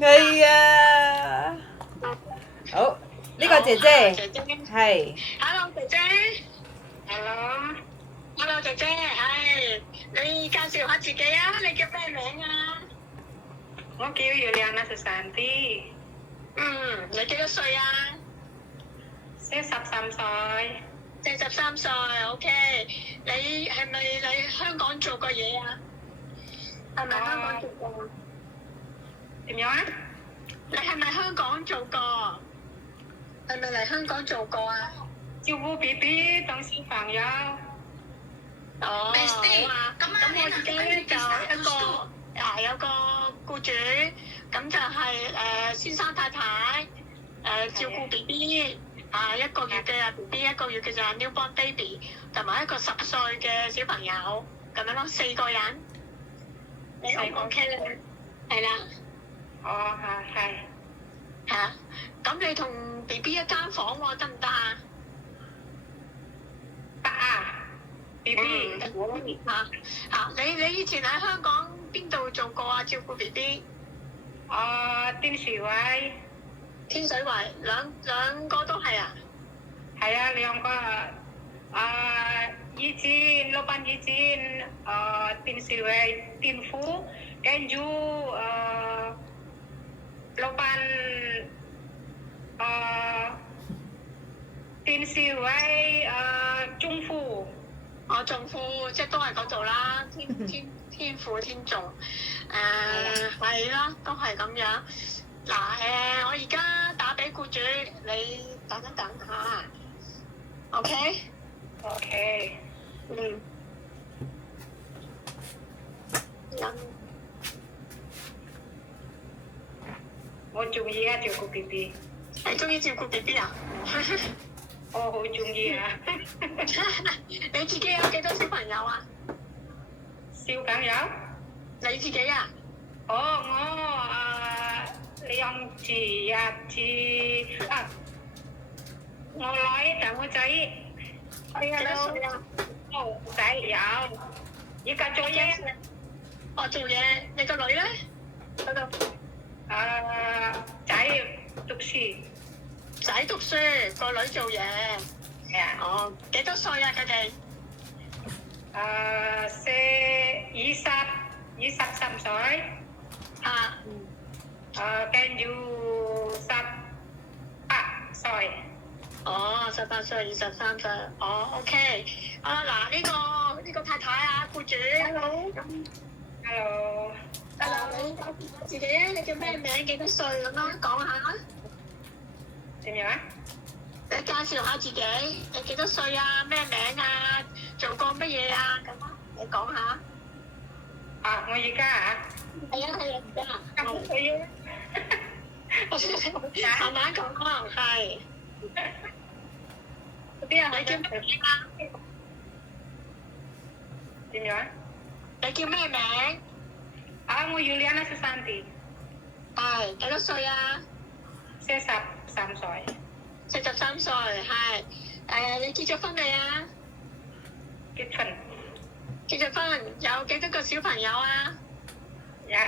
係啊，好，呢個姐姐姐姐係，Hello 姐姐，Hello 姐姐，你介紹下自己啊，你叫咩名啊？我叫Yuliana Susanti，你幾多歲啊43歲。？43歲，OK。你係咪嚟香港做過嘢啊？係咪香港做過？點樣啊？你係咪香港做過？係咪嚟香港做過啊？照顧 BB 當小朋友。哦，好啊。咁我自己咧就有個僱主，咁就係先生太太照顧 BB，1個月嘅 BB，1個月嘅就係 newborn baby，同埋一個10歲嘅小朋友咁樣咯，4個人。你 OK 咧？係啦。哦，係。係啊，咁你同 BB 一間房喎，得唔得啊？得啊。BB。你以前喺香港邊度做過啊？照顧 BB？天水圍。天水圍，兩個都係啊？係啊，兩個。以前老闆以前天水圍天府，跟住老闆天水圍中府。中府即係都係嗰度啦，天府天眾，係啦，都係咁樣。嗱，我而家打俾僱主，你等一等下 ，OK？ OK。我中意啊，照顧 BB。你中意照顧 BB 啊？我好中意啊！你自己有幾多小朋友啊？小朋友？你自己啊？我兩次我女就我仔。幾多歲啊？仔有，而家做嘢。做嘢。你個女咧？嗰度。仔讀書。仔讀書，個女做嘢。係啊。幾多歲啊？佢哋23歲。跟住18歲。18歲、23歲。OK。嗱，呢個太太啊，僱主。Hello。你介紹自己，你叫咩名？幾多歲咁樣講下啦。點樣啊？你介紹下自己，你幾多歲啊？咩名啊？做過乜嘢啊？咁啊，你講下。我而家啊？係啊，而家。咁佢慢慢講啊，係。邊啊？你叫咩名啊？點樣啊？你叫咩名？我Yuliana Susanti。係幾多歲啊43歲。43歲，係。你結咗婚未啊？結婚。結咗婚，有幾多個小朋友啊？有。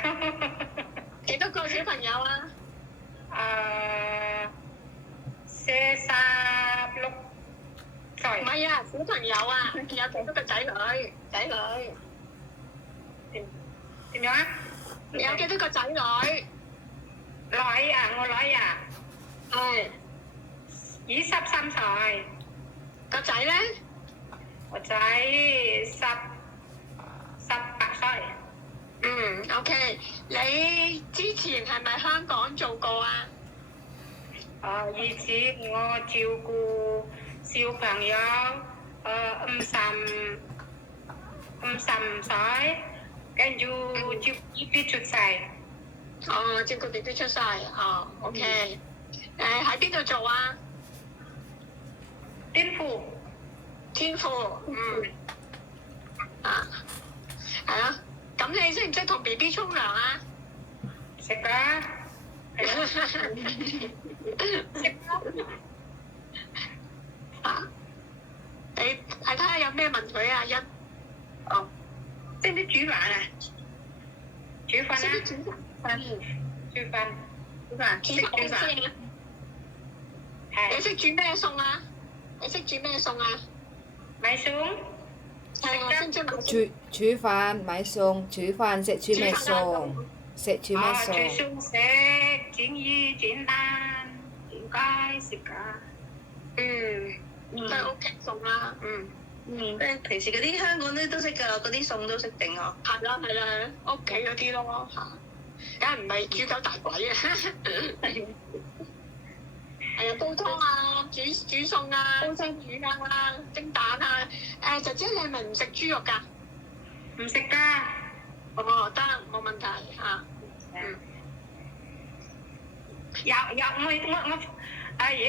幾多個小朋友啊？46歲。唔係啊，小朋友啊，有幾多個仔女？點樣啊？有幾多個仔女？女啊，我女啊。係。23歲。個仔咧？個仔18歲。OK。你之前係咪香港做過啊？以前我照顧小朋友55歲，跟住照顧 BB 出世。照顧 BB 出世。OK。喺邊度做啊？天父。係咯。咁你識唔識同 BB 沖涼啊？識㗎。你睇下有咩問佢啊？識唔識煮飯啊？煮飯啊？煮飯，煮飯，煮識煮飯。飯先。你係識煮咩餸啊？你識煮咩餸啊？買餸，係啊，識唔識買餸？煮飯買餸，煮飯食煮咩餸？食煮咩煮餸？餸食，煎魚、煎蛋，點解食㗎？都係屋企餸啦。即係平時嗰啲香港都識㗎，嗰啲餸都識整嗬。係啦係啦，屋企嗰啲咯嚇，梗係唔係煮狗大鬼啊？係啊，煲湯啊，煮餸啊，煲蒸魚啊，蒸蛋啊。姐姐你係咪唔食豬肉㗎？唔食㗎。哦，得冇問題嚇。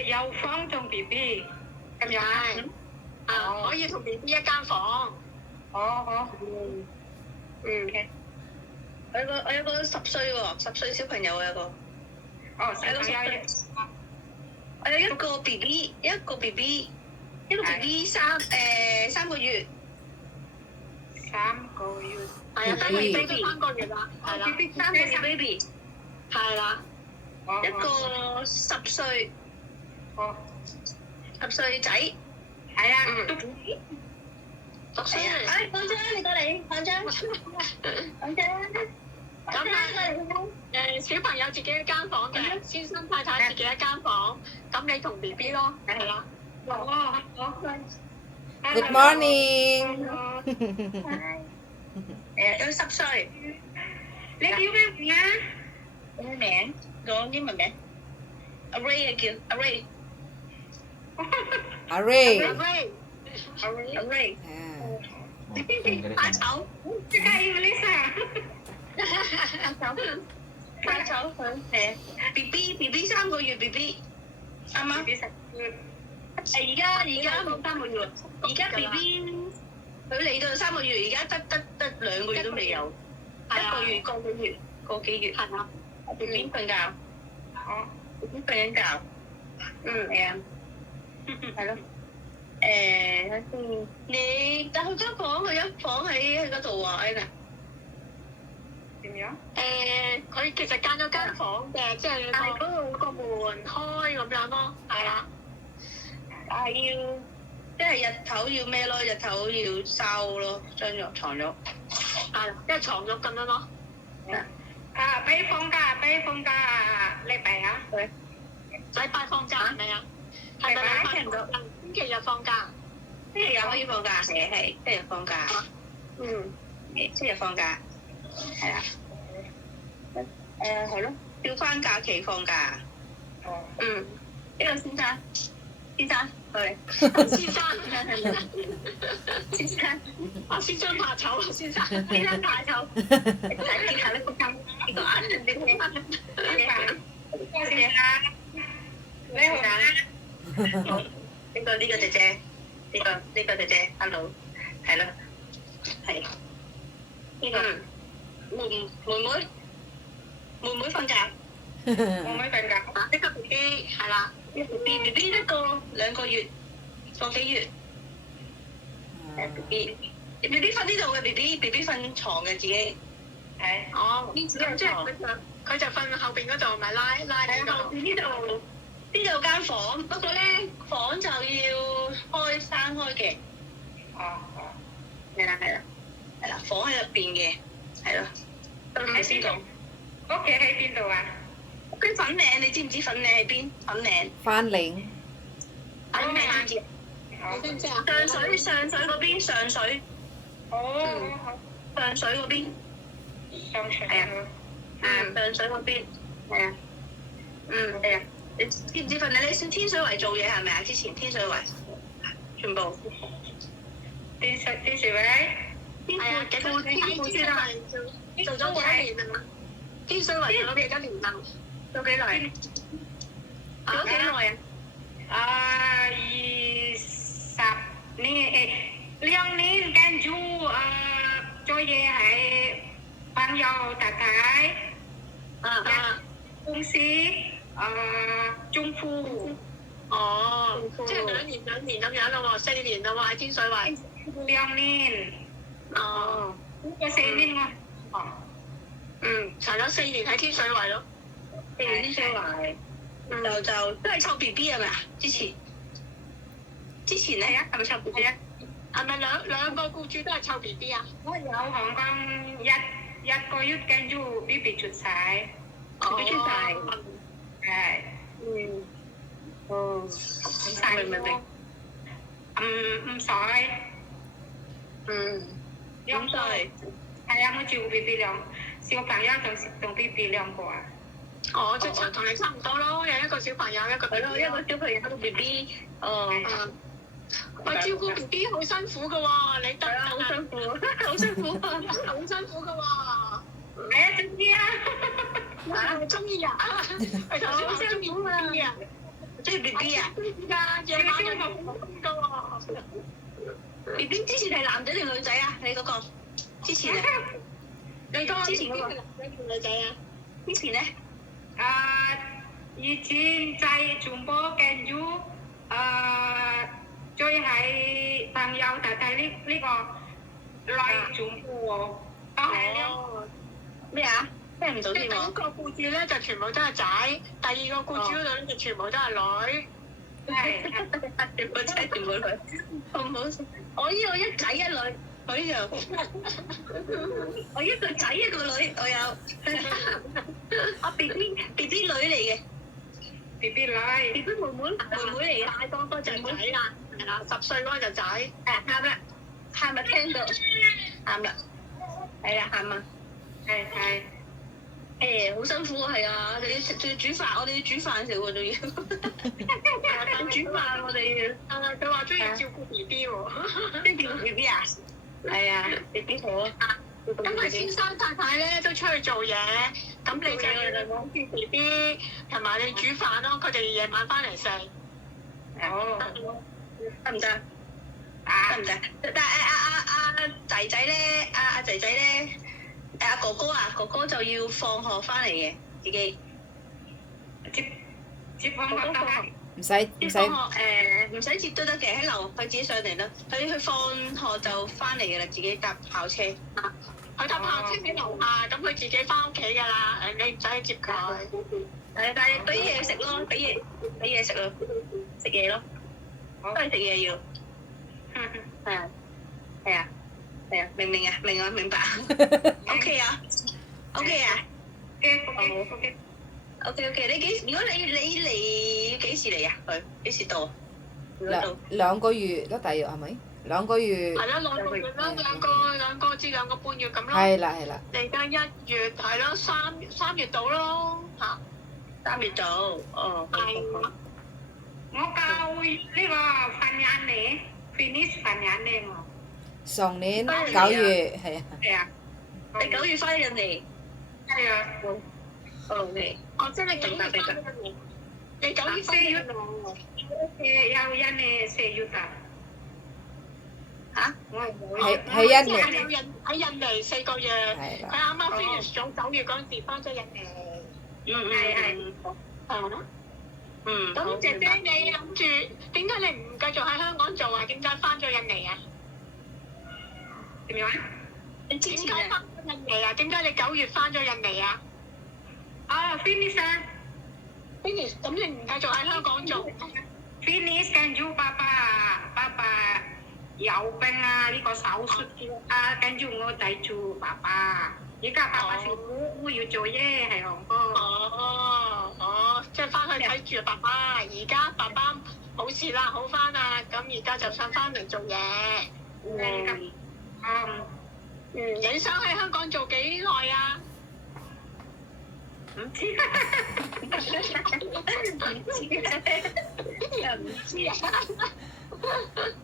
有房同 B B 咁樣係啊，可以同 B B 一間房。好。我有個10歲喎，10歲小朋友我有個。哦，小朋友我有一個 BB，一個 BB 3個月。 3個月。係啊，得 B B 都3個月啦，係啦， 3個月 baby，係啦，一個10歲，10歲仔。係啊，讀書。講真，你過嚟，講真。咁咧，小朋友自己一間房嘅，先生太太自己一間房，咁你同 B B 咯，係啦。Good morning。有10歲。你叫咩名啊？咩名？講英文名。Array 叫 Array。Array。Array。快手，即係 Melissa。快手佢BB 3個月 BB，啱嗎？而家冇3個月，而家 BB 佢嚟到3個月，而家得2個月都未有，1個月個幾月，係啊， BB 瞓覺，BB 瞓緊覺，係啊，係咯，睇先，但佢間房佢一房喺嗰度啊，Anna。點樣？佢其實間咗間房嘅，即係個門開咁樣咯，係啦。但係即係日頭要咩咯？日頭要收咯，張床褥。係啦，即係床褥咁樣咯。俾放假禮拜啊？禮拜放假係咪啊？係咪禮拜放假？星期日放假。星期日可以放假，係星期日放假。星期日放假，係啊。係咯，要翻假期放假。呢個先生，過嚟。先生怕醜啊，先生怕醜。睇見下呢個金呢個眼，你好啊。好，呢個姐姐，呢個姐姐 ，hello，係咯，係。呢個妹妹瞓覺。妹妹瞓覺。呢個 B B 係啦。BB 一個2個月，個幾月？BB 瞓呢度嘅 BB 瞓床嘅自己。係。哦，即係佢就瞓後邊嗰度，咪拉呢度。呢度間房，不過咧房就要閂開嘅。係啦，房喺入邊嘅，係咯。喺邊度？屋企喺邊度啊？佢粉嶺，你知唔知粉嶺喺邊？粉嶺。翻領。粉嶺知唔知？你知唔知啊？上水嗰邊，上水嗰邊。係啊。上水嗰邊。係啊。係啊。你知唔知粉嶺？你天水圍做嘢係咪啊？之前天水圍全部。天水圍。係啊，天水圍做咗幾多年啊？天水圍做咗幾多年啊？做幾耐？做幾耐啊？20年2年跟住做嘢喺朋友太太公司中富。哦，即係兩年咁樣咯喎，4年咯喎喺天水圍。2年。哦。4年喎。查咗4年喺天水圍咯。4月先上嚟，就都係湊 B B 係咪啊？之前咧係咪湊 B B 啊？係咪兩個僱主都係湊 B B 啊？我有香港一個月跟住 B B 出世，B B 出世，係明，五歲， 5歲，係啊，我照顧 B B 小朋友同 B B 兩個啊。哦，即係同你差唔多咯，有一個小朋友一個 B 係咯， B 一個小朋友一個 B B，喂，照顧 B B 好辛苦噶喎，你得係啊，好辛苦，好辛苦啊！好辛苦噶喎。係啊，中意啊！啊，中意啊！係頭先話中意 B B 啊，中意 B B 啊㗎，夜晚都好㗎喎。 ？B B 之前係男仔定女仔啊？你嗰個之前啊？你嗰個之前嗰個男仔定女仔啊？之前咧？以前在中國跟住最係朋友睇呢個來中國，都係呢咩啊？聽唔到添第一喎。個僱主咧就全部都係仔，第二個僱主嗰度咧就全部都係女。係全部仔全部女，好唔好笑？我一仔一女，佢就我一個仔一個女，我有我 B B 女嚟嘅 B B 女。 ，B B 妹妹嚟嘅，大個嗰就仔啦，係啦，10歲嗰個就仔。喊啦，喊啦，聽到喊啦，係啊，喊啊，係好辛苦啊，係啊，我哋要煮飯，我哋要煮飯食喎，仲要煮飯，我哋要。佢話中意照顧 B B 喎。即係叫 B B 啊？係啊，B B 好啊。咁佢先生太太咧都出去做嘢，咁你就要顧住 B B，同埋你煮飯咯，佢哋夜晚翻嚟食。哦，得唔得？得唔得？但係仔仔咧，阿仔仔咧，阿哥哥就要放學翻嚟嘅，自己接放學都係。唔使放學唔使接都得嘅，喺樓佢自己上嚟啦。佢放學就翻嚟嘅啦，自己搭校車。佢搭校車喺樓下，咁佢自己翻屋企㗎啦，你唔使去接佢。但係俾嘢食咯，俾嘢食咯，食嘢咯，都係食嘢要。係啊，明唔明啊？明白。OK 啊，OK 啊。OK，如果你嚟幾時嚟啊？佢幾時到？兩個月咯，大約係咪？2個月。係啦，2個月啦，兩個至2個半月咁咯。係啦。嚟緊1月係咯，3月到咯嚇。 3月到，係。我教呢個訓練你 finish 訓練你我。上年9月係啊。係啊。你9月翻印尼？係啊。OK。哦，即係你9月翻印尼。你9月翻印尼。有印尼4月啊。嚇？喺印尼。喺印尼4個月。係啦。佢啱啱 finish 咗9月嗰陣時翻咗印尼。係。咁姐姐你諗住點解你唔繼續喺香港做啊？點解翻咗印尼啊？點樣？你之前點解翻咗印尼啊？點解你9月翻咗印尼啊？哦，finish 啊 ，finish，咁你唔繼續喺香港做 ，finish 跟住爸爸有病啊，呢個手術啊，跟住我睇住爸爸。而家爸爸辛苦，我要做嘢喺香港。即係翻去睇住爸爸。而家爸爸冇事啦，好翻啦，咁而家就想翻嚟做嘢。影相喺香港做幾耐啊？唔知，又唔知啊！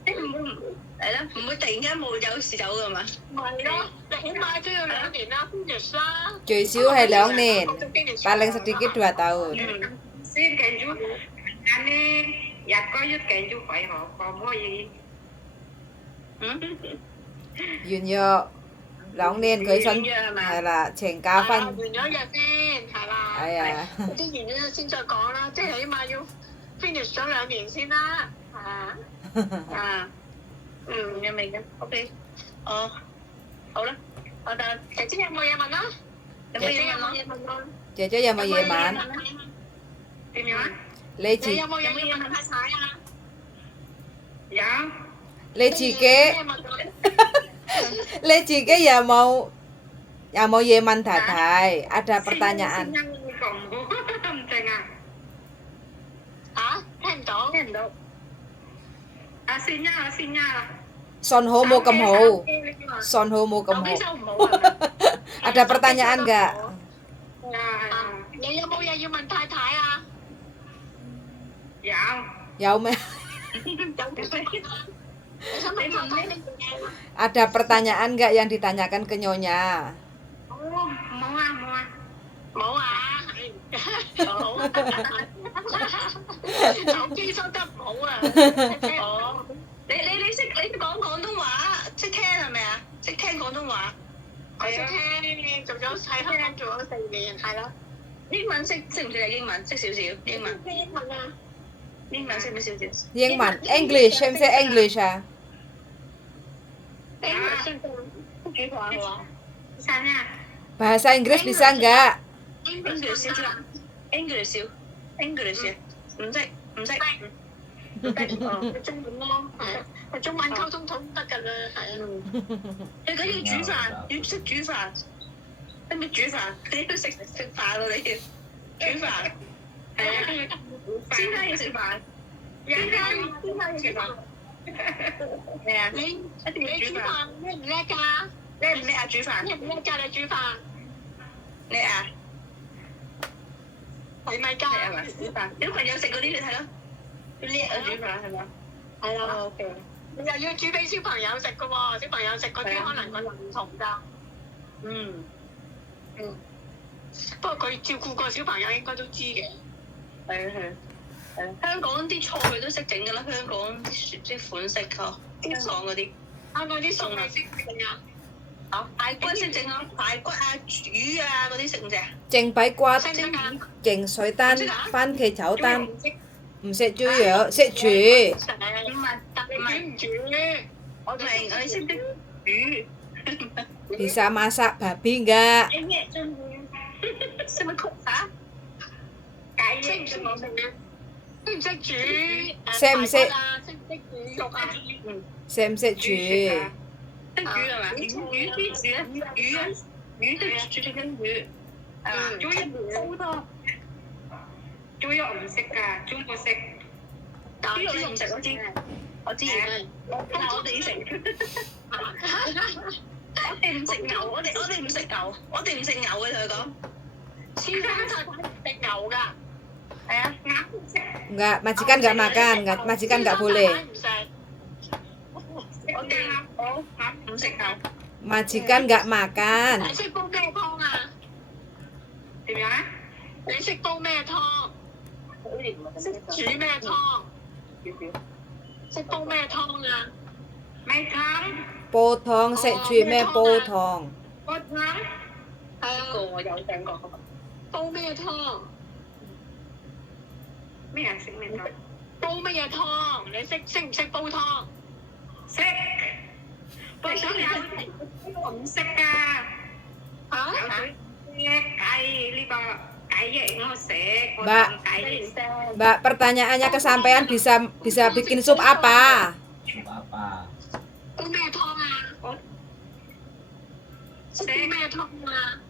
係咯，唔會突然間有事走噶嘛？唔係咯，你起碼都要2年啦 finish 啦。最少係2年，paling sedikit 2 tahun。先跟住，你1個月跟住開學，可唔可以？完約2年佢申係啦，請假分。完咗約先，係啦。係啊。啲原因先再講啦，即係起碼要 finish 咗2年先啦。明嘅 ，OK，好啦，我就姐姐有冇嘢問啊？有冇嘢問我？姐姐有冇嘢問？點樣啊？你自你有冇嘢要問太太啊？有你自己咩問佢？你自己有冇嘢問太太？Ada pertanyaan. 唔正啊？嚇？聽唔到？聽唔到。啊，先呀，先呀。信號冇咁好，信號冇咁手機好。收唔好係咪？Ada pertanyaan nggak? 係啊，你有冇嘢要問太太啊？有。有咩？你想問太太啲嘢？ Ada pertanyaan nggak yang ditanyakan ke Nyonya? 冇啊。冇啊，好手機收得唔好啊！哦，你識講廣東話，識聽係咪啊？識聽廣東話。我識聽，做咗喺香港做咗4年，係咯。英文識唔識啊？英文識少少英文。咩英文啊？英文識唔識少少？英文 English 識唔識 English 啊？英文識唔識煮飯喎三呀。 Bahasa Inggris bisa nggak? English 少少，English 少，English 唔識。唔得哦，中文咯，係啊，中文溝通得㗎啦，係啊。最緊要煮飯，要識煮飯，識唔識煮飯？你都食飯喎，你要煮飯。係啊，先生要食飯，先生要食飯。係啊，你一定要煮飯。飯叻唔叻㗎？叻唔叻啊？煮飯叻唔叻㗎？你煮飯叻啊？係咪叻係咪？㗎？煮飯，小朋友食嗰啲你睇咯，叻啊煮飯係咪？係啊， OK。你又要煮俾小朋友食㗎喎，小朋友食嗰啲可能個人唔同㗎。嗯。不過佢照顧個小朋友應該都知嘅。係啊。香港啲菜佢都識整㗎啦，香港啲款式呵，香港嗰啲。香港啲餸你識整啊？排骨識整啊，排骨啊、魚啊嗰啲食唔食啊？蒸排骨、識唔識啊？蒸水蛋、番茄炒蛋，唔識唔識豬肉，識煮。食，但你煮唔煮？我哋識唔識魚？ Bisa masak babi nggak? 識唔識曲嚇？識唔識我食啊？識唔識煮？識唔識排骨啊？識唔識煮肉啊？識唔識煮？識煮係嘛？魚先煮啊，魚啊，魚識煮緊魚。係嘛？煮一煲多。煮肉唔識㗎，中國識。豬肉你唔食我知，我知。但係我哋食。我哋唔食牛，我哋唔食牛，我哋唔食牛嘅同佢講。先生太太食牛㗎。係啊， Nggak, majikan nggak makan, majikan nggak boleh. 唔食。我哋我唔食牛。 Majikan nggak makan. 你識煲咩湯啊？點樣啊？你識煲咩湯？識煮咩湯？識煲咩湯啊？米湯、 Potong, 識煮咩 potong? 煲湯。係啊，我有聽過。煲咩湯？咩啊？識咩湯？煲乜嘢湯？你識唔識煲湯？識。煲水有我唔識㗎。嚇？有水雞呢個雞翼我識，我 Mbak 當雞翼。 Mbak, pertanyaannya kesampaian bisa bikin sup apa? Sup apa? 煲咩湯啊？識煲咩湯啊？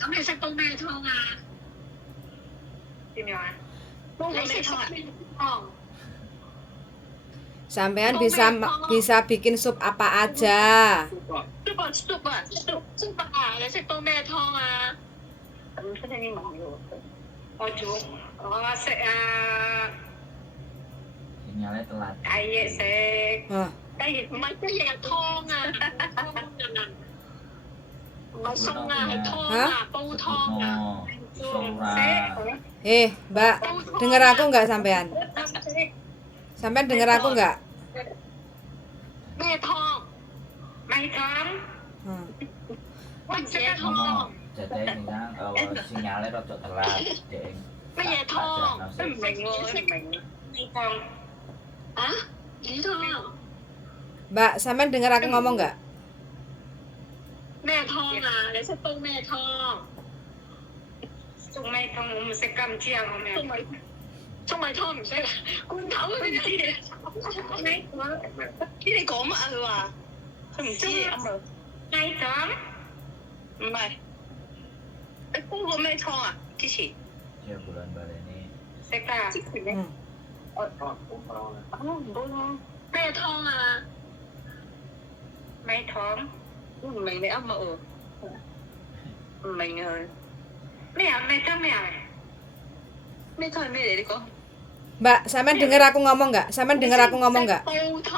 咁你識煲咩湯啊？點樣啊？你識煲咩湯？ Sampean bisa bikin sup apa aja? ซุป啊，你識煲咩湯啊？唔識聽英文嘅喎。我識啊， Sinyalnya telat. 雞翼識。 Hah, 雞翼唔係雞翼係湯啊，唔係餸啊，係湯啊，煲湯啊。 Kuno, Sora. Mbak, dengar aku nggak sampean? Sampean dengar aku nggak? 咩湯？米湯。 Hmm. 乜嘢湯？ Ngomong, jadi ini kan sinyalnya rada telat. Dek. 乜嘢湯？都唔明喎，唔明。米湯。啊？魚湯？ Mbak, sampean dengar aku ngomong nggak? 咩湯啊？你識煲咩湯？粟米湯我唔識咁知啊，我咩？粟米湯唔識啊？罐頭嗰啲嘢。知你講乜啊？佢話佢唔知啊嘛。米湯唔係，你煲過咩湯啊？之前 Chưa bulan balik ini. 識啊？嗯，唔煲湯。咩湯啊？米湯我唔明你噏乜喎？唔明啊佢咩啊？米湯咩啊？咩湯係咩嚟？你講 Mbak, sampean dengar aku ngomong nggak? Sampean dengar aku ngomong nggak? 煲湯，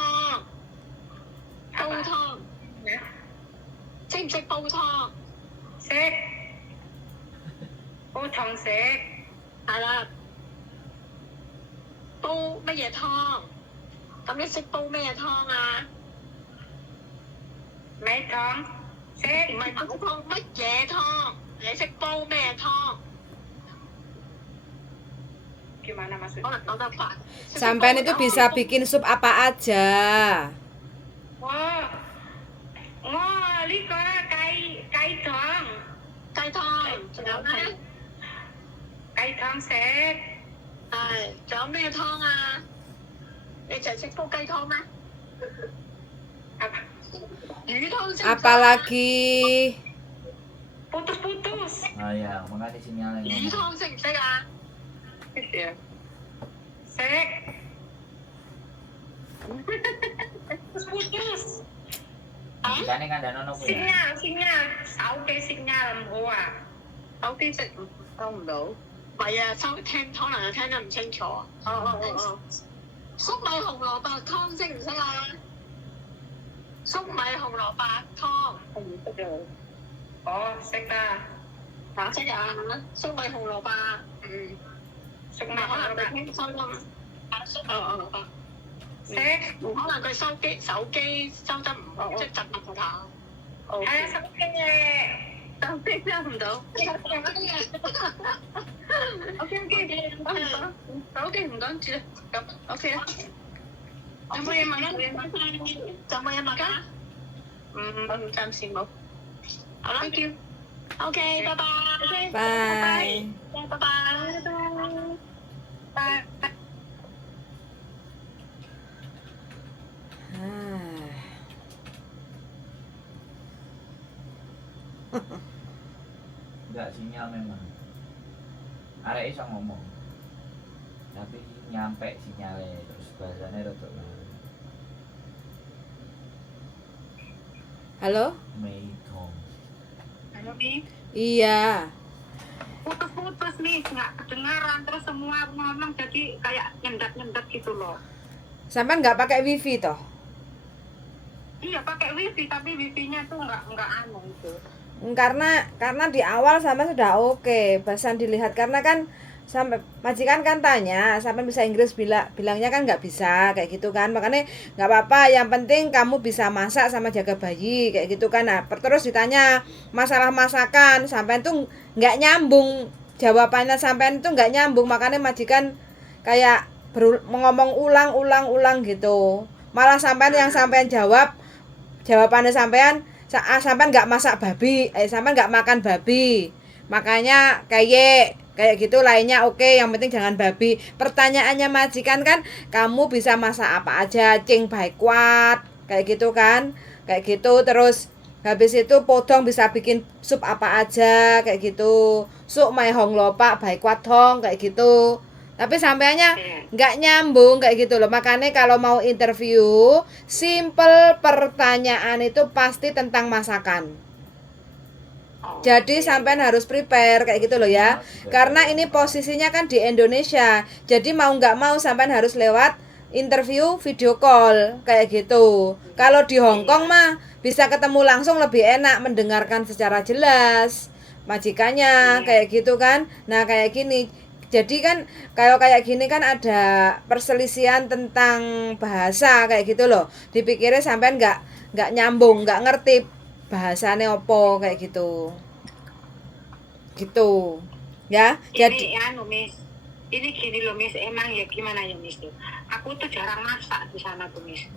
煲湯，識唔識煲湯？識，煲湯識。係啦，煲乜嘢湯？咁你識煲咩湯啊？米湯識。唔係煲湯，乜嘢湯？你識煲咩湯？ Gimana 可 maksudnya? 能講得快。 Sampean itu bisa bikin sup apa aja. Wah, wah, ini kok kai thong, 雞湯，仲有咩？ kai thong set, 係，仲有咩湯啊？你就係識煲雞湯咩？ apa? 魚湯識唔識啊？ Apalagi Putus-putus. Oh ya, makanya sinyalnya. 魚湯識唔識啊？ Ya. Set. Putus-putus. Ikannya kan ada nono punya. Sinyal, 手機 sinyal 唔好啊。手機識收唔到。唔係啊，可能聽得唔清楚。哦。粟米紅蘿蔔湯識唔識啊？粟米紅蘿蔔湯我唔識啊。哦，識啊。識啊？粟米紅蘿蔔，嗯，粟米可能可能佢聽收音。粟米紅蘿蔔，識。可能佢手機收得唔好，即係窒密頭。哦。啊，手機嘅。手機收唔到。OK，手機唔講住啦。咁 OK 啦。有冇嘢問啊？仲有冇嘢問啊？暫時冇。好啦 Thank you。 ，OK，拜拜。 bye. 拜拜。拜。 Enggak sinyal memang. Arek iso ngomong. Tapi nyampe sinyalnya terus bahasanya rada lali. Halo? Meikong. Halo, Mi. Iya. Putus-putus nih, nggak kedengaran. Terus semua ngomong jadi kayak nyendat-nyendat gitu loh. Sampean nggak pakai wifi toh? Iya, pakai wifi, tapi wifi-nya tuh nggak anu itu. Karena di awal sampai sudah oke, bahasan dilihat karena kan sampai majikan kan tanya sampai bisa Inggris bilangnya kan nggak bisa kayak gitu kan, makanya nggak apa-apa, yang penting kamu bisa masak sama jaga bayi kayak gitu kan. Nah terus ditanya masalah masakan, sampai tuh nggak nyambung jawabannya, sampai tuh nggak nyambung, makanya majikan kayak ngomong ulang gitu, malah sampai yang sampean jawabannya sampean nggak masak babi, sampean nggak makan babi, makanya kayak gitu lainnya oke, yang penting jangan babi. Pertanyaannya majikan kan kamu bisa masak apa aja, cing baik kuat kayak gitu kan, kayak gitu. Terus habis itu podong bisa bikin sup apa aja kayak gitu, sup mai hong lopak baik kuat hong kayak gitu. Tapi sampainya nggak nyambung kayak gitu loh. Makanya kalau mau interview, simple pertanyaan itu pasti tentang masakan. Jadi sampean harus prepare kayak gitu loh ya. Karena ini posisinya kan di Indonesia. Jadi mau nggak mau sampean harus lewat interview video call kayak gitu. Kalau di Hong Kong mah bisa ketemu langsung, lebih enak mendengarkan secara jelas majikannya kayak gitu kan. Nah kayak gini. Jadi kan kalau kayak gini kan ada perselisihan tentang bahasa kayak gitu loh. Dipikirnya sampean nggak nyambung, nggak ngerti bahasanya opo kayak gitu. Gitu. Ya. Jadi anu Miss, ini gini loh Miss, emang ya gimana ya Miss, aku tuh jarang masak di sana tuh Miss.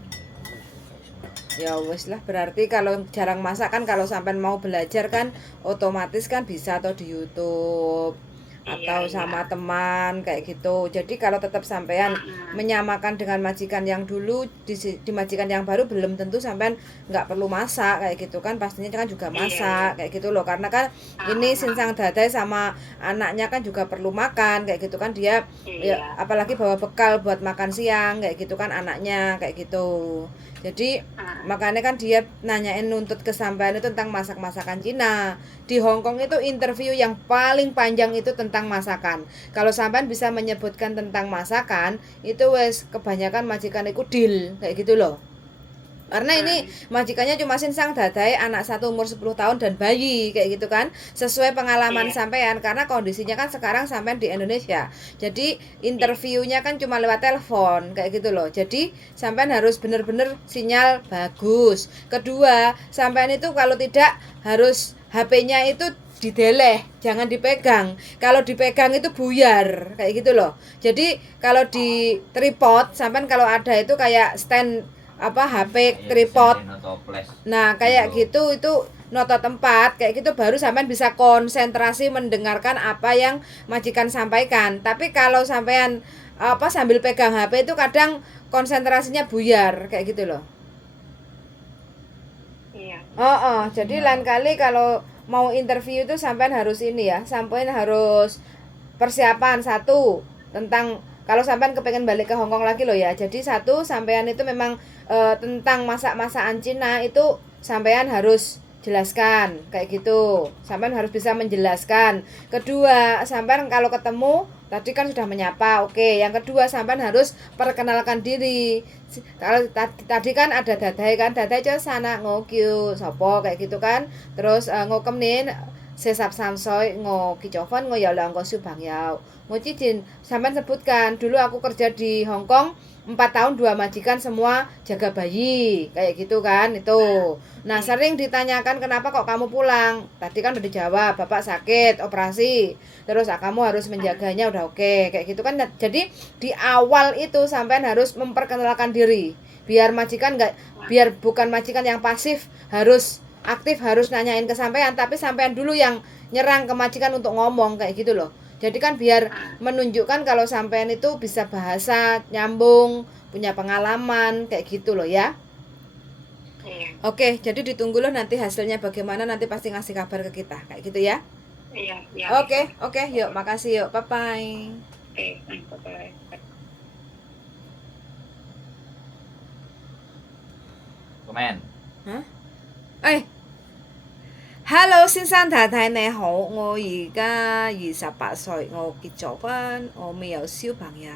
Ya wes lah, berarti kalau jarang masak kan kalau sampai mau belajar kan otomatis kan bisa atau di YouTube atau sama teman kayak gitu. Jadi kalau tetap sampean menyamakan dengan majikan yang dulu di majikan yang baru belum tentu sampean nggak perlu masak kayak gitu kan, pastinya kan juga masak kayak gitu loh, karena kan ini Sinsang Dadai sama anaknya kan juga perlu makan kayak gitu kan, dia ya, apalagi bawa bekal buat makan siang kayak gitu kan anaknya kayak gitu. Jadi makanya kan dia nanyain nuntut kesampaian itu tentang masak-masakan Cina. Di Hong Kong itu interview yang paling panjang itu tentang masakan. Kalau sampean bisa menyebutkan tentang masakan, itu wes kebanyakan majikan itu deal kayak gitu loh. Karena ini majikannya cuma Sinsang Dadai, anak satu umur 10 tahun dan bayi kayak gitu kan, sesuai pengalaman sampean, karena kondisinya kan sekarang sampean di Indonesia. Jadi interviewnya kan cuma lewat telepon kayak gitu loh. Jadi sampean harus bener-bener sinyal bagus. Kedua, sampean itu kalau tidak harus HP-nya itu dideleh, jangan dipegang. Kalau dipegang itu buyar kayak gitu loh. Jadi kalau di tripod, sampean kalau ada itu kayak stand HP tripod. Nah, kayak gitu itu noto tempat kayak gitu baru sampean bisa konsentrasi mendengarkan apa yang majikan sampaikan. Tapi kalau sampean sambil pegang HP itu kadang konsentrasinya buyar kayak gitu loh. Iya. Jadi lain kali kalau mau interview itu sampean harus ini ya, sampean harus persiapan satu tentang kalau sampean kepengen balik ke Hong Kong lagi loh ya. Jadi satu, sampean itu memang tentang masak-masakan Cina itu sampean harus jelaskan kayak gitu. Sampean harus bisa menjelaskan. Kedua, sampean kalau ketemu tadi kan sudah menyapa. Oke, yang kedua sampean harus perkenalkan diri. Kalau tadi kan ada Dadai kan, Dadai aja sana ngokyu sopo kayak gitu kan. Terus ngokemin sesap samsoy ngo kicofon ngo yaulang ngo subang yau ngo cijin. Sampean sebutkan dulu aku kerja di Hong Kong 4 tahun 2 majikan semua jaga bayi kayak gitu kan itu. Nah sering ditanyakan kenapa kok kamu pulang, tadi kan udah dijawab bapak sakit operasi, terus kamu harus menjaganya udah oke kayak gitu kan. Jadi di awal itu sampean harus memperkenalkan diri biar majikan biar bukan majikan yang pasif, harus aktif, harus nanyain ke sampean, tapi sampean dulu yang nyerang ke majikan untuk ngomong kayak gitu loh. Jadi kan biar menunjukkan kalau sampean itu bisa bahasa nyambung, punya pengalaman kayak gitu loh ya. Oke, jadi ditunggu loh nanti hasilnya bagaimana, nanti pasti ngasih kabar ke kita kayak gitu ya. Iya. Oke, yuk makasih yuk, bye bye. Bye. Komen. Hello 先生太太你好，我而家28歲，我結咗婚，我未有小朋友，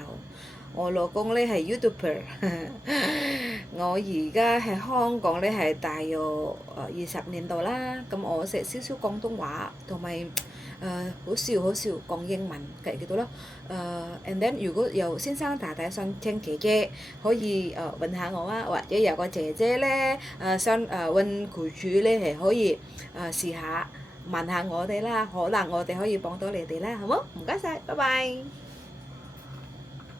我老公呢係 YouTuber 我而家喺香港呢係大約20年度啦，咁我識少少廣東話同埋好少講英文嘅gitu咯。and then 如果有先生太太想請姐姐可以問下我啊，或者有個姐姐呢想問僱主呢係可以試下問下我哋啦，可能我哋可以幫到你哋啦，好冇？唔該晒，拜拜。